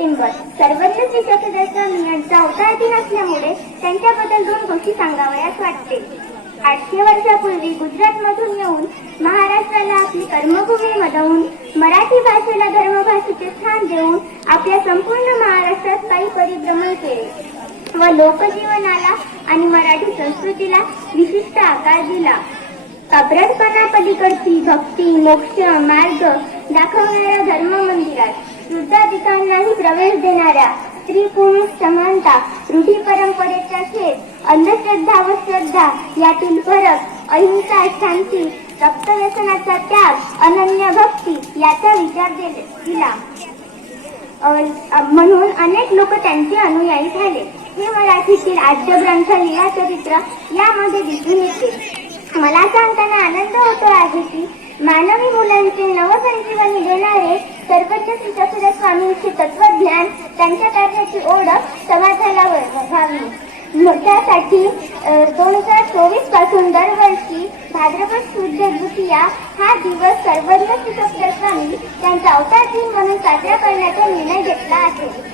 September सर्वज्ञ श्री चक्रधर स्वामी यांचा अवतार दिन असल्यामुळे त्यांच्याबद्दल दोन गोष्टी सांगावयास वाटते. 800 वर्षापूर्वी गुजरातमधून येऊन महाराष्ट्राला आपली कर्मभूमी बनवून मराठी भाषेला धर्मभाषेचे स्थान देऊन आपल्या संपूर्ण महाराष्ट्रात काही परिभ्रमण केले व लोकजीवनाला आणि मराठी संस्कृतीला विशिष्ट आकार दिला. अब्रडपणा पलीकडची भक्ती मोक्ष मार्ग दाखवणाऱ्या धर्म मंदिरात वृद्धाधिकांनाही प्रवेश देणाऱ्या स्त्री पुरुष समानता रूढी परंपरेचा खेळ अंधश्रद्धा व श्रद्धा यातील फरक अहिंसा शांती रक्तव्यसनाचा त्याग अनन्य भक्ती याचा विचार दिला. म्हणून अनेक लोक त्यांचे अनुयायी झाले. हे मराठीतील आद्य ग्रंथ लीळाचरित्र यामध्ये दिसून येते. मला सांगताना आनंद होतो आहे की मानवी मुलांचे नवसंजीवनी देणारे सर्वज्ञ श्री चक्रधर स्वामींचे तत्वज्ञान त्यांच्या कार्याची ओळख समाजाला व्हावी. त्यासाठी 2024 पासून दरवर्षी भाद्रपद शुद्ध द्वितीया हा दिवस सर्वज्ञ श्री चक्रधर स्वामी त्यांचा अवतार दिन म्हणून साजरा करण्याचा निर्णय घेतला आहे.